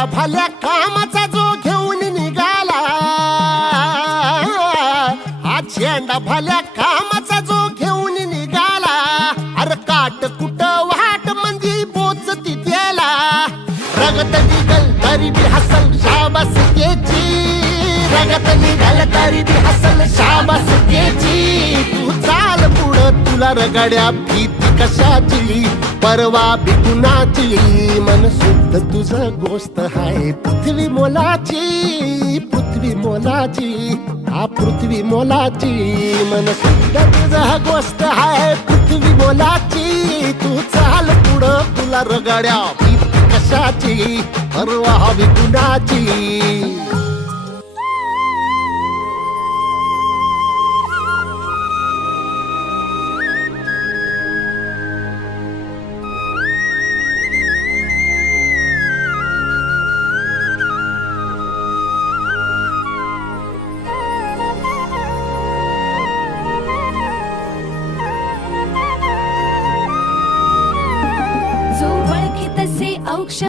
झेंडा भल्या कामाचा जो घेऊन निघाला, हा झेंडा भल्या कामाचा जो घेऊन निघाला, अरे काट कुट वाट मंदी बोचती त्याला, रगत निघल तरी बी हसल शाबास त्याची, रगत निघल तरी बी हसल शाबास त्याची. तू चाल पुढं तुला रगड्या भीती कशाची, परवा बी कुणाची, मन शुद्ध तुझं गोष्ट हाय पृथ्वी मोलाची, पृथ्वी मोलाची, हा पृथ्वी मोलाची, मन शुद्ध तुझं गोष्ट हाय पृथ्वी मोलाची. तू चाल पुढं तुला रगड्या भीती कशाची, परवा बी कुणाची.